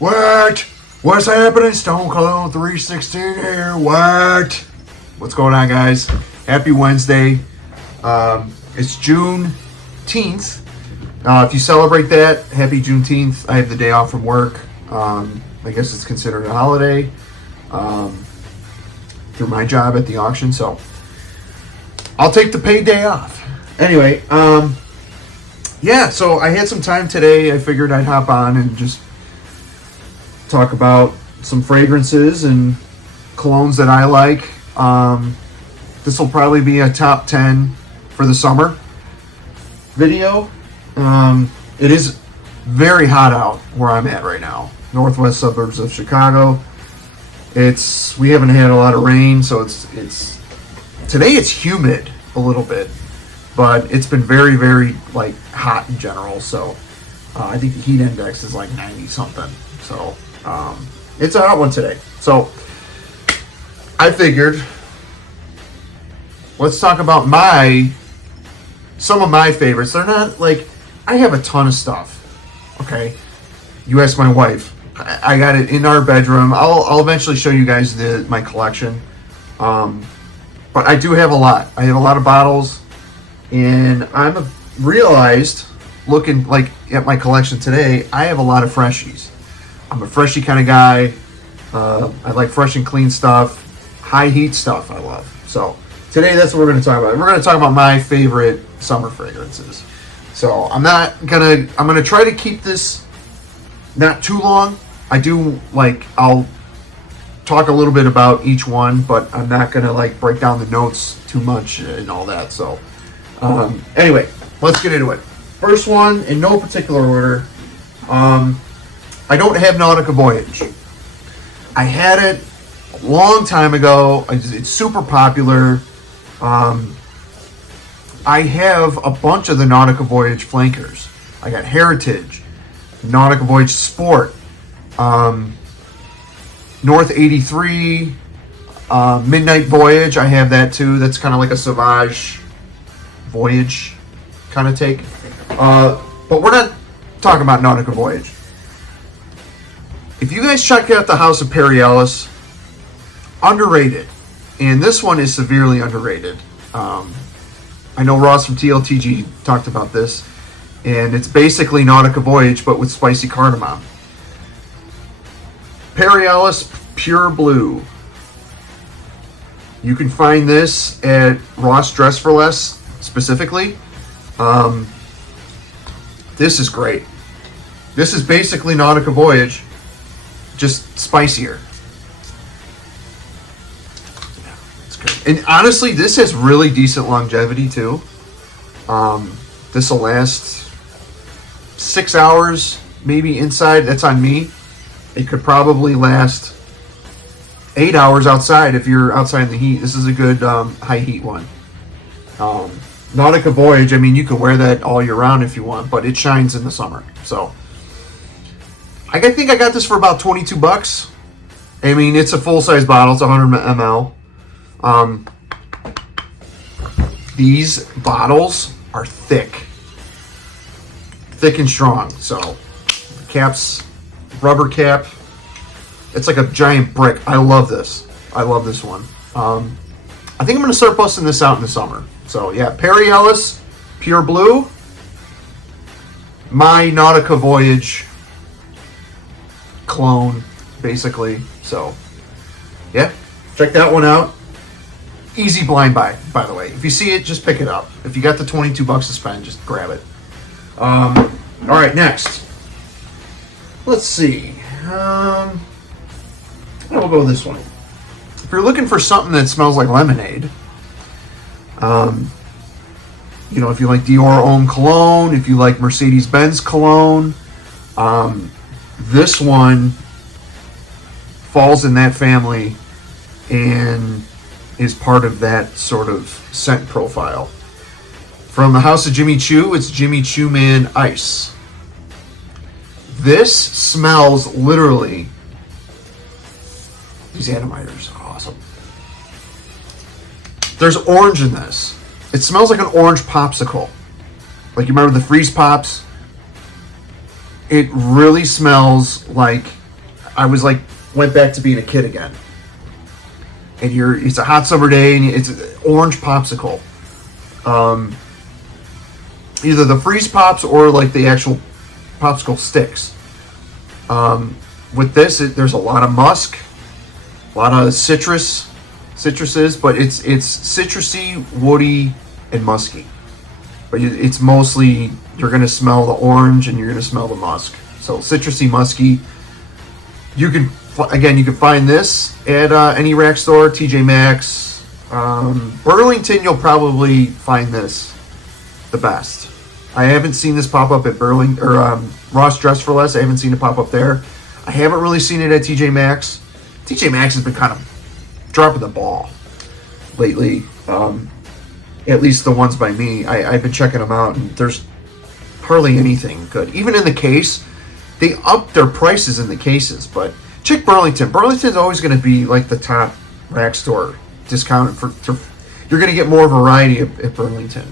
What? What's happening? Stone Cologne 316 here. What? What's going on, guys? Happy Wednesday. It's Juneteenth. If you celebrate that, happy Juneteenth. I have the day off from work. I guess it's considered a holiday through my job at the auction, so I'll take the paid day off. Anyway, yeah, so I had some time today. I figured I'd hop on and just talk about some fragrances and colognes that I like. This will probably be a top 10 for the summer video. It is very hot out where I'm at right now, northwest suburbs of Chicago. We haven't had a lot of rain, so it's today it's humid a little bit, but it's been very, very like hot in general. So I think the heat index is like 90 something. So it's a hot one today. So I figured let's talk about some of my favorites. They're not like, I have a ton of stuff. Okay, you ask my wife. I got it in our bedroom. I'll eventually show you guys my collection. But I do have a lot. I have a lot of bottles, and I'm realized looking like at my collection today, I have a lot of freshies. I'm a freshie kind of guy. I like fresh and clean stuff, high heat stuff. I love. So today that's what we're going to talk about. We're going to talk about my favorite summer fragrances. So I'm going to try to keep this not too long. I'll talk a little bit about each one, but I'm not going to like break down the notes too much and all that. So anyway, let's get into it. First one, in no particular order, I don't have Nautica Voyage. I had it a long time ago. It's super popular. I have a bunch of the Nautica Voyage flankers. I got Heritage, Nautica Voyage Sport, North 83, Midnight Voyage. I have that too. That's kind of like a Sauvage Voyage kind of take. But we're not talking about Nautica Voyage. If you guys check out the House of Perry Ellis, underrated. And this one is severely underrated. I know Ross from TLTG talked about this. And it's basically Nautica Voyage, but with spicy cardamom. Perry Ellis Pure Blue. You can find this at Ross Dress for Less specifically. This is great. This is basically Nautica Voyage, just spicier. Yeah, it's good. And honestly, this has really decent longevity too. This will last 6 hours maybe inside. That's on me. It could probably last 8 hours outside if you're outside in the heat. This is a good high heat one. Nautica Voyage, I mean, you can wear that all year round if you want, but it shines in the summer. So I think I got this for about $22. I mean, it's a full-size bottle. It's 100 ml. These bottles are thick and strong. So caps, rubber cap. It's like a giant brick. I love this. I love this one. I think I'm going to start busting this out in the summer. So yeah, Perry Ellis, Pure Blue, my Nautica Voyage clone, basically. So yeah, check that one out. Easy blind buy, by the way. If you see it, just pick it up. If you got the $22 to spend, just grab it. All right, next. Let's see. We'll go with this one. If you're looking for something that smells like lemonade, if you like Dior Homme cologne, if you like Mercedes-Benz cologne, this one falls in that family and is part of that sort of scent profile. From the house of Jimmy Choo, it's Choo Man Ice. This smells literally, these atomiters are awesome. There's orange in this. It smells like an orange popsicle. Like, you remember the freeze pops? It really smells like I was like, went back to being a kid again. And it's a hot summer day, and it's an orange popsicle. Either the freeze pops or like the actual popsicle sticks. With this, there's a lot of musk, a lot of citruses, but it's citrusy, woody, and musky. But it's mostly, you're going to smell the orange and you're going to smell the musk. So citrusy, musky. You can find this at any rack store, TJ Maxx. Burlington, you'll probably find this the best. I haven't seen this pop up at Burlington or Ross Dress for Less. I haven't seen it pop up there. I haven't really seen it at TJ Maxx. TJ Maxx has been kind of dropping the ball lately. At least the ones by me. I've been checking them out, and there's hardly anything good. Even in the case, they upped their prices in the cases. But check Burlington. Burlington's always going to be like the top rack store discounted you're going to get more variety at Burlington.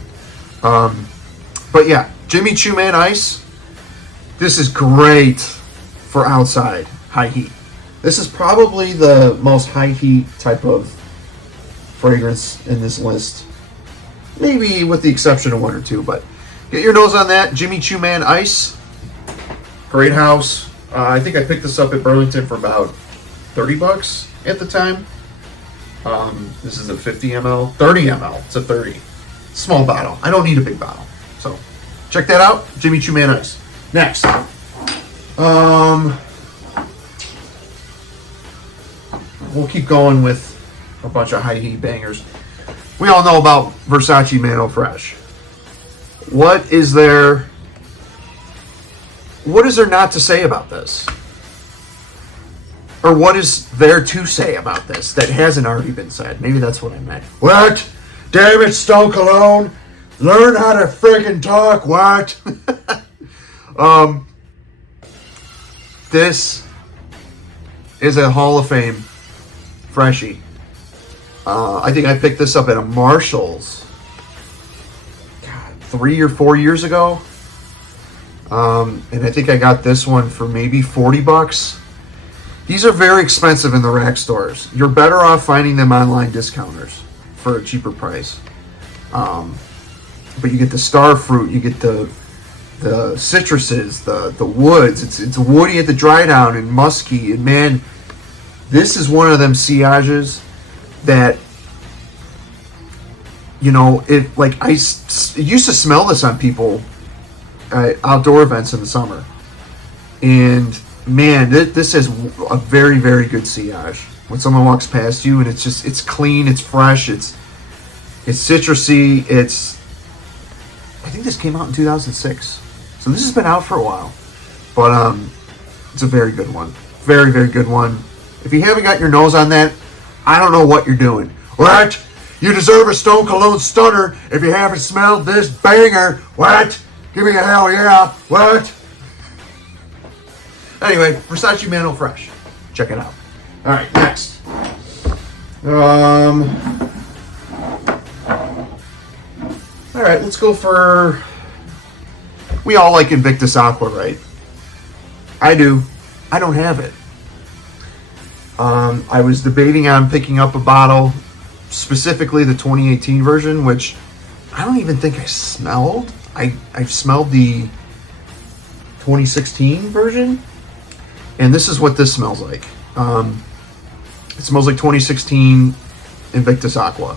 But yeah, Jimmy Choo Man Ice. This is great for outside high heat. This is probably the most high heat type of fragrance in this list. Maybe with the exception of one or two, but get your nose on that. Jimmy Choo Man Ice. Great house. I think I picked this up at Burlington for about $30 at the time. This is a 50 ml, 30 ml. It's a 30. Small bottle. I don't need a big bottle. So check that out. Jimmy Choo Man Ice. Next. We'll keep going with a bunch of high heat bangers. We all know about Versace Man Eau Fraiche. What is there not to say about this? Or what is there to say about this that hasn't already been said? Maybe that's what I meant. What? Damn it, Stone Cologne. Learn how to freaking talk, what? This is a Hall of Fame freshie. I think I picked this up at a Marshall's 3 or 4 years ago. And I think I got this one for maybe $40. These are very expensive in the rack stores. You're better off finding them online discounters for a cheaper price. But you get the star fruit, you get the citruses, the woods. It's woody at the dry down and musky. And man, this is one of them sillages that, you know, I used to smell this on people at outdoor events in the summer. And man, this is a very, very good sillage. When someone walks past you and it's clean, it's fresh, it's citrusy, I think this came out in 2006. So this has been out for a while. But it's a very good one. Very, very good one. If you haven't got your nose on that, I don't know what you're doing. What? You deserve a Stone Cologne stunner if you haven't smelled this banger. What? Give me a hell yeah. What? Anyway, Versace Man Eau Fraiche. Check it out. All right, next. All right, let's go for... We all like Invictus Aqua, right? I do. I don't have it. I was debating on picking up a bottle, specifically the 2018 version, which I don't even think I smelled. I've smelled the 2016 version, and this is what this smells like. It smells like 2016 Invictus Aqua.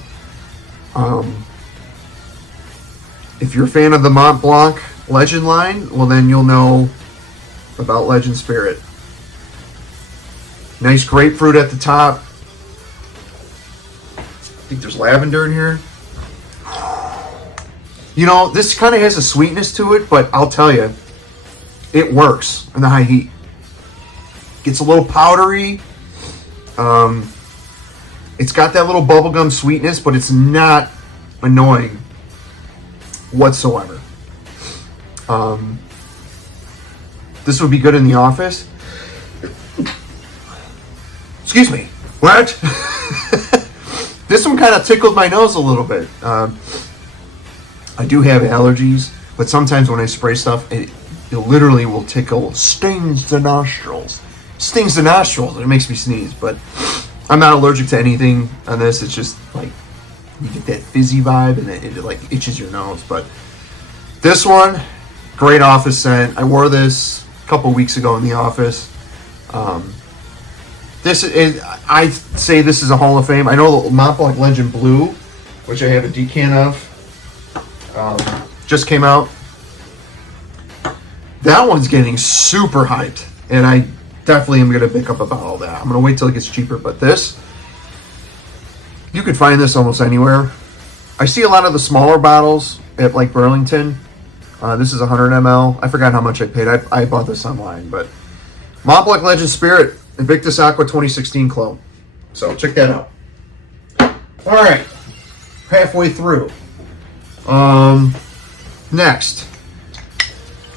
If you're a fan of the Mont Blanc Legend line, well then you'll know about Legend Spirit. Nice grapefruit at the top. I think there's lavender in here. You know, this kind of has a sweetness to it, but I'll tell you, it works in the high heat. Gets a little powdery. It's got that little bubblegum sweetness, but it's not annoying whatsoever. This would be good in the office. Excuse me. What? This one kind of tickled my nose a little bit. I do have allergies, but sometimes when I spray stuff, it literally will tickle, stings the nostrils. stings the nostrils and it makes me sneeze. But I'm not allergic to anything on this. It's just like you get that fizzy vibe and it like itches your nose. But this one, great office scent. I wore this a couple weeks ago in the office. This is, I say this is a Hall of Fame. I know the Mont Blanc Legend Blue, which I have a decan of, just came out. That one's getting super hyped, and I definitely am going to pick up a bottle of that. I'm going to wait till it gets cheaper, but this, you could find this almost anywhere. I see a lot of the smaller bottles at like Burlington. This is 100 ml. I forgot how much I paid. I bought this online, but Mont Blanc Legend Spirit Invictus Aqua 2016 Cologne. So check that out. All right, halfway through. Next,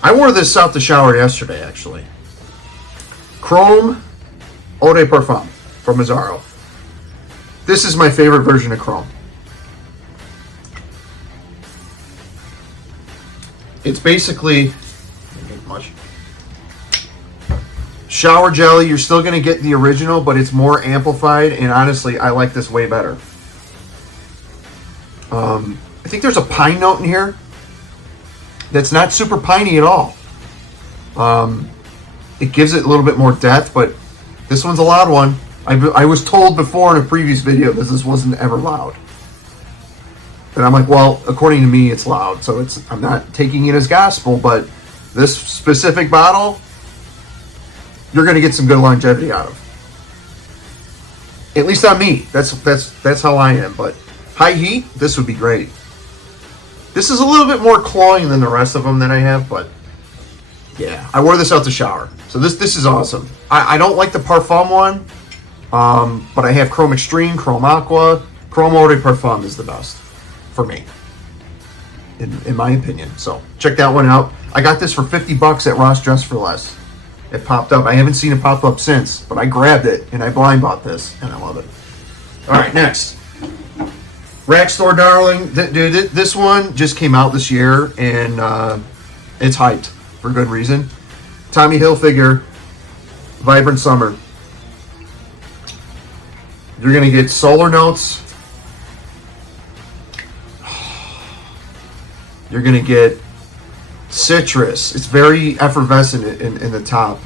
I wore this out the shower yesterday, actually. Chrome Eau de Parfum from Zaharoff. This is my favorite version of Chrome. It's basically much shower jelly. You're still going to get the original, but it's more amplified, and honestly, I like this way better. I think there's a pine note in here that's not super piney at all. It gives it a little bit more depth, but this one's a loud one. I was told before in a previous video that this wasn't ever loud. And I'm like, well, according to me, it's loud, so I'm not taking it as gospel, but this specific bottle, you're going to get some good longevity out of. At least on me. That's how I am. But high heat, this would be great. This is a little bit more cloying than the rest of them that I have, but yeah, I wore this out to shower. So this is awesome. I don't like the Parfum one, but I have Chrome Extreme, Chrome Aqua. Chrome Eau de Parfum is the best for me, in my opinion. So check that one out. I got this for $50 at Ross Dress for Less. It popped up. I haven't seen it pop up since, but I grabbed it and I blind bought this and I love it. All right, next. Rack Store Darling. Dude, this one just came out this year and it's hyped for good reason. Tommy Hilfiger Vibrant Summer. You're going to get solar notes. You're going to get citrus. It's very effervescent in the top.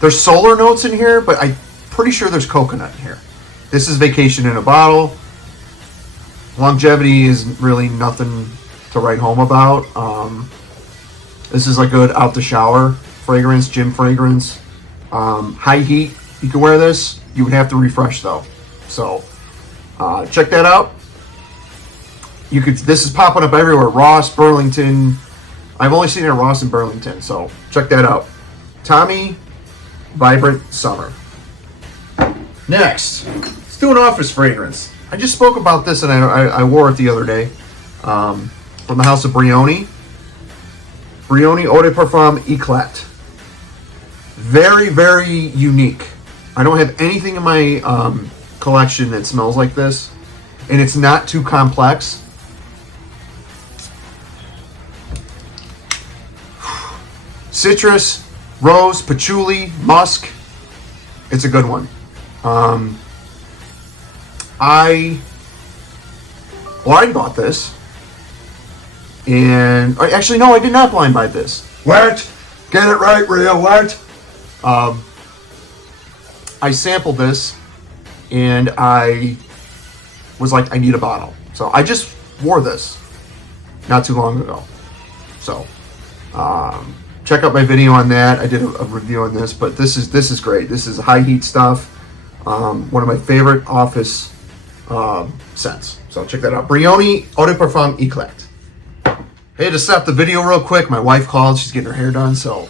There's solar notes in here, but I'm pretty sure there's coconut in here. This is Vacation in a Bottle. Longevity is really nothing to write home about. This is a good out the shower fragrance, gym fragrance. High heat, you can wear this. You would have to refresh though. So check that out. This is popping up everywhere. Ross, Burlington. I've only seen it at Ross and Burlington, so check that out. Tommy Vibrant Summer. Next, let's do an office fragrance. I just spoke about this and I wore it the other day. From the house of Brioni. Brioni Eau de Parfum Eclat. Very, very unique. I don't have anything in my collection that smells like this. And it's not too complex. Citrus, rose, patchouli, musk. It's a good one. I blind bought this. And actually, no, I did not blind buy this. What? Get it right, Rio. What? I sampled this and I was like, I need a bottle. So I just wore this not too long ago. So check out my video on that. I did a review on this, but this is great. This is high heat stuff. One of my favorite office scents. So check that out. Brioni Eau de Parfum Eclat. Hey, to stop the video real quick, my wife called. She's getting her hair done, so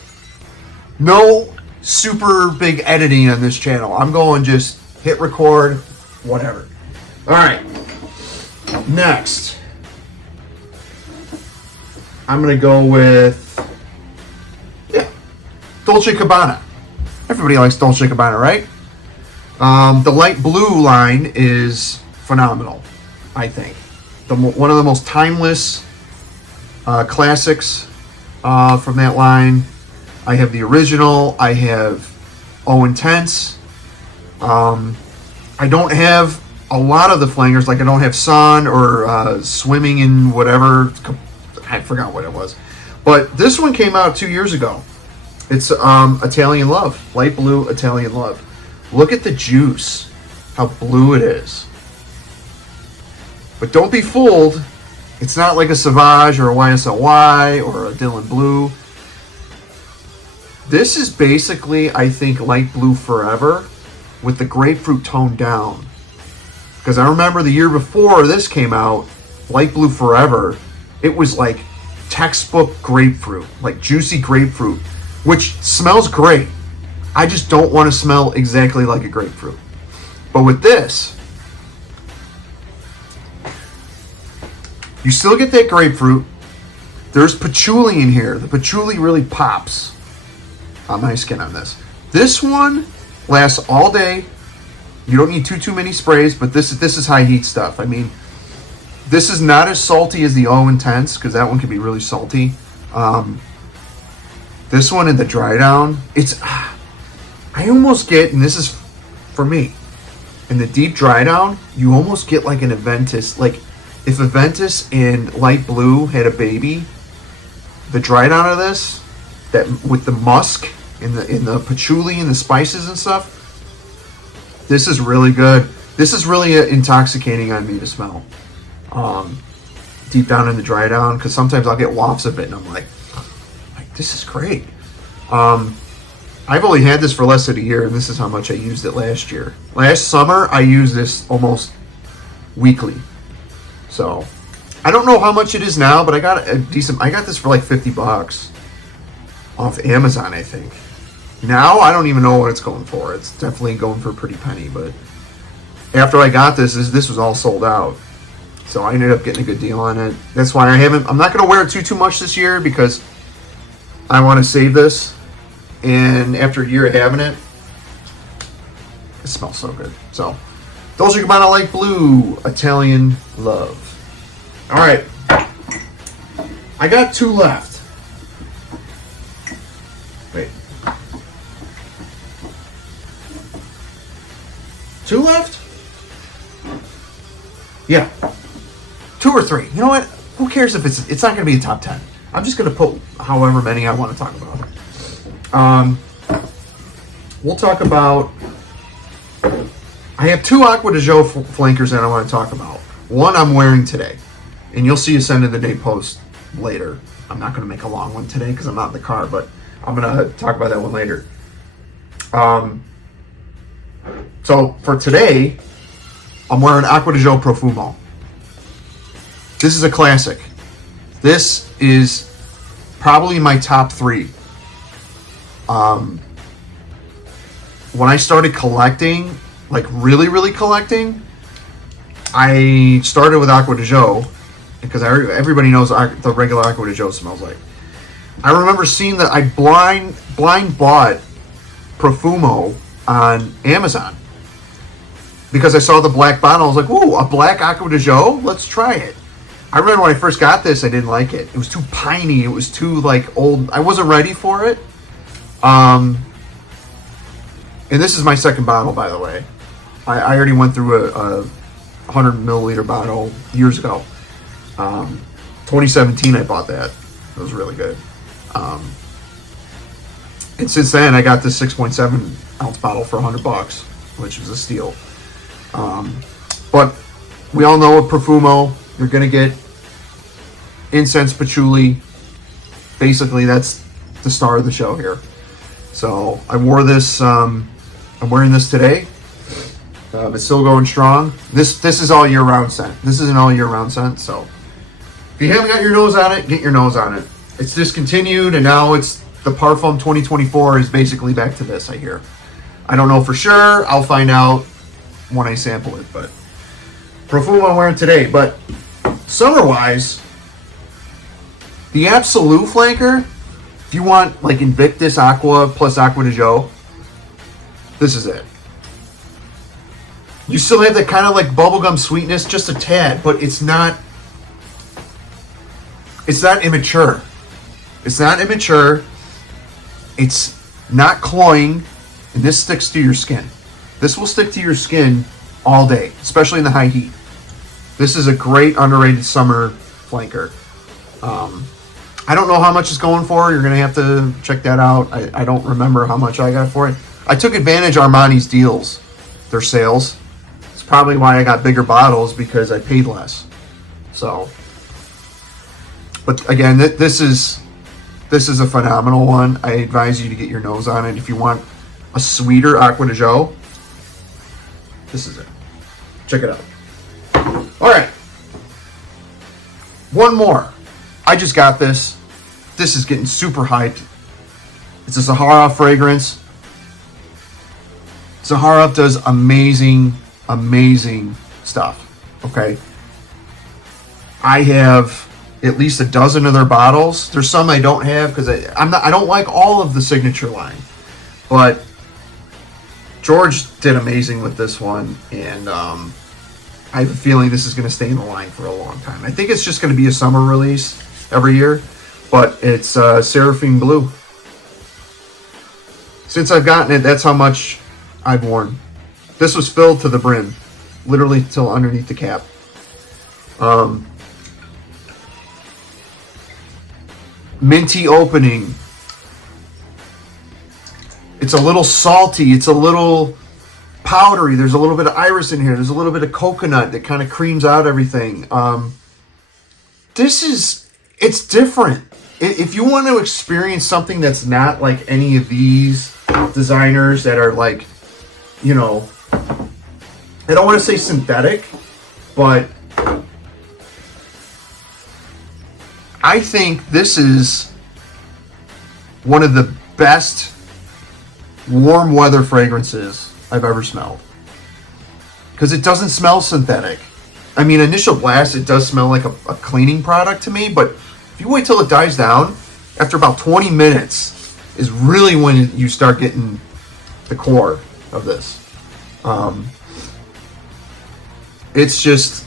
no super big editing on this channel. I'm going just hit record, whatever. All right. Next, I'm gonna go with Dolce Gabbana. Everybody likes Dolce Gabbana, right? The light blue line is phenomenal, I think. One of the most timeless classics from that line. I have the original. I have Eau Intense. I don't have a lot of the flangers, like I don't have Sun or Swimming in whatever. I forgot what it was. But this one came out 2 years ago. It's Italian Love, light blue Italian Love. Look at the juice, how blue it is. But don't be fooled. It's not like a Sauvage or a YSLY or a Dylan Blue. This is basically, I think, light blue forever with the grapefruit toned down. Because I remember the year before this came out, light blue forever, it was like textbook grapefruit, like juicy grapefruit, which smells great. I just don't want to smell exactly like a grapefruit. But with this, you still get that grapefruit. There's patchouli in here. The patchouli really pops on my skin on this. This one lasts all day. You don't need too many sprays, but this is high heat stuff. I mean, this is not as salty as the Eau Intense, because that one can be really salty. This one in the dry down, it's, I almost get, and this is for me, in the deep dry down, you almost get like an Aventus. Like if Aventus in light blue had a baby, the dry down of this, that with the musk in the patchouli and the spices and stuff, this is really good. This is really intoxicating on me to smell. Deep down in the dry down, because sometimes I'll get wafts of it and I'm like, this is great. I've only had this for less than a year, and this is how much I used it last year. Last summer, I used this almost weekly. So, I don't know how much it is now, but I got this for like $50 off Amazon, I think. Now, I don't even know what it's going for. It's definitely going for a pretty penny, but after I got this was all sold out. So I ended up getting a good deal on it. That's why I'm not going to wear it too much this year, because I want to save this. And after a year of having it, it smells so good. So, Dolce & Gabbana Light Blue Italian Love. All right, I got 2 left. Wait, 2 left? Yeah, 2 or 3. You know what? Who cares if it's not going to be a top 10. I'm just going to put however many I want to talk about. We'll talk about, I have 2 Acqua Di Gio flankers that I want to talk about. One I'm wearing today, and you'll see a Scent of the Day post later. I'm not going to make a long one today because I'm not in the car, but I'm going to talk about that one later. So for today, I'm wearing Acqua Di Gio Profumo. This is a classic. This is probably my top 3. When I started collecting, like really collecting, I started with Acqua Di Gio, because everybody knows the regular Acqua Di Gio smells like. I remember seeing that I blind bought Profumo on Amazon, because I saw the black bottle. I was like, ooh, a black Acqua Di Gio? Let's try it. I remember when I first got this, I didn't like it. It was too piney. It was too like old. I wasn't ready for it. And this is my second bottle, by the way. I already went through a 100 milliliter bottle years ago. 2017, I bought that. It was really good. And since then, I got this 6.7 ounce bottle for $100, which was a steal. But we all know with Profumo, you're gonna get incense, patchouli. Basically, that's the star of the show here. So I wore this. I'm wearing this today. It's still going strong. This is all year round scent. This is an all year round scent. So if you haven't got your nose on it, get your nose on it. It's discontinued, and now it's the Parfum 2024 is basically back to this. I hear. I don't know for sure. I'll find out when I sample it. But Profumo I'm wearing today. But summer wise, the Absolu flanker. If you want like Invictus Aqua plus Acqua Di Gio, this is it. You still have that kind of like bubblegum sweetness, just a tad, but it's not immature. It's not immature. It's not cloying. And this sticks to your skin. This will stick to your skin all day, especially in the high heat. This is a great underrated summer flanker. I don't know how much it's going for. You're going to have to check that out. I don't remember how much I got for it. I took advantage of Armani's deals, their sales. It's probably why I got bigger bottles, because I paid less. So, but again, this is a phenomenal one. I advise you to get your nose on it. If you want a sweeter Acqua Di Gio, this is it. Check it out. All right. One more. I just got this. This is getting super hyped. It's a Zaharoff fragrance. Zaharoff does amazing, amazing stuff. Okay. I have at least a dozen of their bottles. There's some I don't have because I don't like all of the signature line, but George did amazing with this one, and I have a feeling this is going to stay in the line for a long time. I think it's just going to be a summer release every year, but it's Seraphim Blue. Since I've gotten it, that's how much I've worn. This was filled to the brim, literally till underneath the cap. Minty opening. It's a little salty. It's a little powdery. There's a little bit of iris in here. There's a little bit of coconut that kind of creams out everything. It's different. If you want to experience something that's not like any of these designers that are like, you know, I don't want to say synthetic, but I think this is one of the best warm weather fragrances I've ever smelled. Because it doesn't smell synthetic. I mean, initial blast, it does smell like a cleaning product to me, but if you wait till it dies down, after about 20 minutes is really when you start getting the core of this. It's just,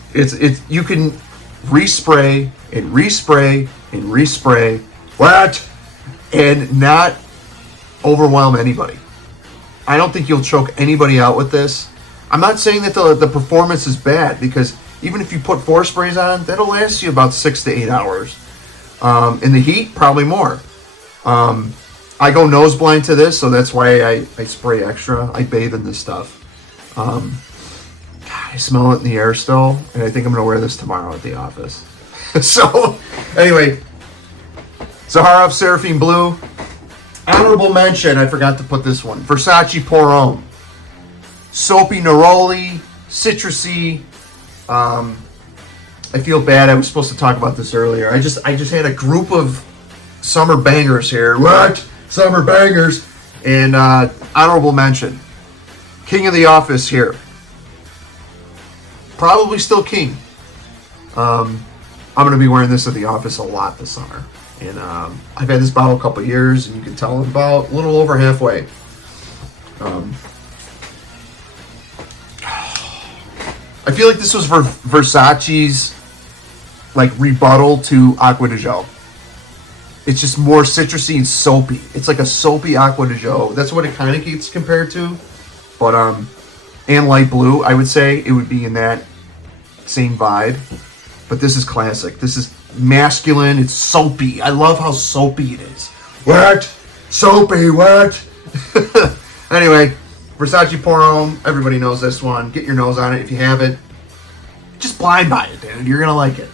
you can respray and respray and respray, what? And not overwhelm anybody. I don't think you'll choke anybody out with this. I'm not saying that the performance is bad, because even if you put 4 sprays on, that'll last you about 6 to 8 hours. In the heat, probably more. I go nose blind to this, so that's why I spray extra. I bathe in this stuff. God, I smell it in the air still, and I think I'm going to wear this tomorrow at the office. So, anyway, Zaharoff Seraphim Blue. Honorable mention, I forgot to put this one. Versace Homme. Soapy neroli, citrusy. I feel bad. I was supposed to talk about this earlier. I just had a group of summer bangers here. What? Summer bangers. And honorable mention. King of the office here. Probably still king. I'm going to be wearing this at the office a lot this summer. And I've had this bottle a couple years, and you can tell I'm about a little over halfway. I feel like this was Versace's like rebuttal to Acqua Di Gio. It's just more citrusy and soapy. It's like a soapy Acqua Di Gio. That's what it kind of gets compared to. But and light blue, I would say it would be in that same vibe. But this is classic. This is masculine. It's soapy. I love how soapy it is. What? Soapy, what? Anyway, Versace Homme. Everybody knows this one. Get your nose on it if you have it. Just blind buy it, dude. You're going to like it.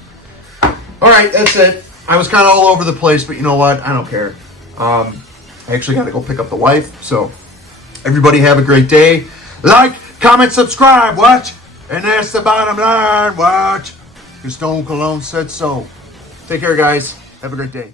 All right, that's it. I was kind of all over the place, but you know what? I don't care. I actually got to go pick up the wife. So everybody have a great day. Like, comment, subscribe. What? And that's the bottom line. What? Because Stone Cologne said so. Take care, guys. Have a great day.